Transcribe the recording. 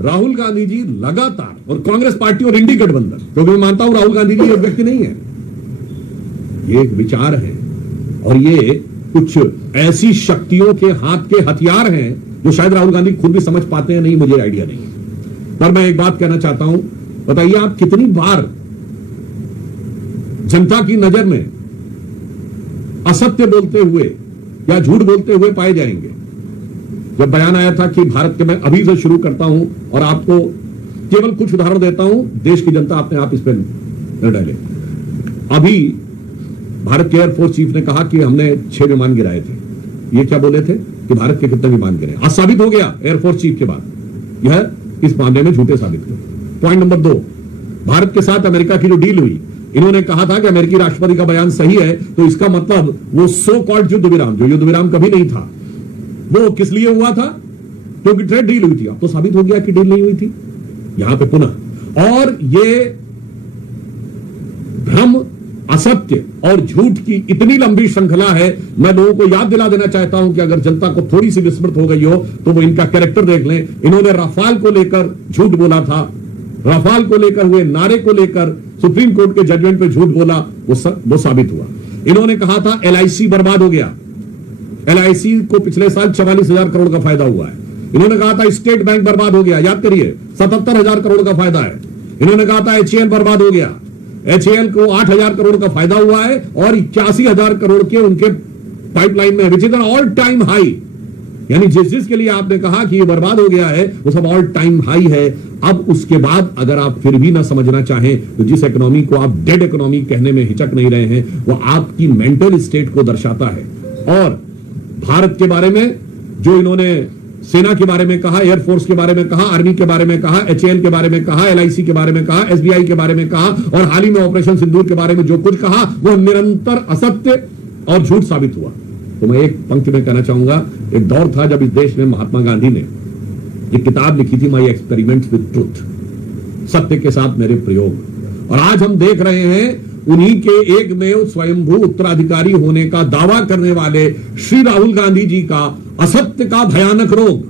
राहुल गांधी जी लगातार, और कांग्रेस पार्टी और इंडी गठबंधन, क्योंकि मैं मानता हूं राहुल गांधी जी एक व्यक्ति नहीं है, ये एक विचार है और ये कुछ ऐसी शक्तियों के हाथ के हथियार हैं जो शायद राहुल गांधी खुद भी समझ पाते हैं, नहीं मुझे आइडिया नहीं है। पर मैं एक बात कहना चाहता हूं, बताइए आप कितनी बार जनता की नजर में असत्य बोलते हुए या झूठ बोलते हुए पाए जाएंगे। जब बयान आया था कि भारत के, मैं अभी से शुरू करता हूं और आपको केवल कुछ उदाहरण देता हूं, देश की जनता अपने आप इस पर निर्णय ले। अभी भारत के एयरफोर्स चीफ ने कहा कि हमने 6 विमान गिराए थे। ये क्या बोले थे कि भारत के कितने विमान गिरे? आज साबित हो गया एयरफोर्स चीफ के बाद यह इस मामले में झूठे साबित हुए। पॉइंट नंबर 2, भारत के साथ अमेरिका की जो डील हुई, इन्होंने कहा था कि अमेरिकी राष्ट्रपति का बयान सही है, तो इसका मतलब वो सो कॉल्ड युद्ध विराम, जो युद्ध विराम कभी नहीं था, वो किस लिए हुआ था? क्योंकि ट्रेड डील हुई थी। अब तो साबित हो गया कि डील नहीं हुई थी यहां पे पुनः। और ये भ्रम, असत्य और झूठ की इतनी लंबी श्रृंखला है। मैं लोगों को याद दिला देना चाहता हूं कि अगर जनता को थोड़ी सी विस्मृत हो गई हो तो वो इनका कैरेक्टर देख लें। इन्होंने राफाल को लेकर झूठ बोला था, राफाल को लेकर हुए नारे को लेकर सुप्रीम कोर्ट के जजमेंट पे झूठ बोला, वो साबित हुआ। इन्होंने कहा था LIC बर्बाद हो गया, LIC को पिछले साल 44,000 करोड़ का फायदा हुआ है। इन्होंने कहा था स्टेट बैंक बर्बाद हो गया, याद करिए 77,000 करोड़ का फायदा है। इन्होंने कहा था HAL बर्बाद हो गया, HAL को 8,000 करोड़ का फायदा हुआ है और 81,000 करोड़ के उनके पाइपलाइन में, which is an all time high. यानी जिसके लिए आपने कहा कि ये बर्बाद हो गया है वो सब ऑल टाइम हाई है। अब उसके बाद अगर आप फिर भी ना समझना चाहें तो जिस इकोनॉमी को आप डेड इकोनॉमी कहने में हिचक नहीं रहे हैं, वो आपकी मेंटल स्टेट को दर्शाता है। और भारत के बारे में जो इन्होंने सेना के बारे में कहा, एयरफोर्स के बारे में कहा, आर्मी के बारे में कहा, HAL के बारे में कहा, LIC के बारे में कहा, SBI के बारे में कहा और हाल ही में ऑपरेशन सिंदूर के बारे में जो कुछ कहा वो निरंतर असत्य और झूठ साबित हुआ। तो मैं एक पंक्ति में कहना चाहूंगा, एक दौर था जब इस देश में महात्मा गांधी ने एक किताब लिखी थी, माई एक्सपेरिमेंट्स विद ट्रुथ, सत्य के साथ मेरे प्रयोग। और आज हम देख रहे हैं उन्हीं के एक में स्वयंभू उत्तराधिकारी होने का दावा करने वाले श्री राहुल गांधी जी का असत्य का भयानक रोग।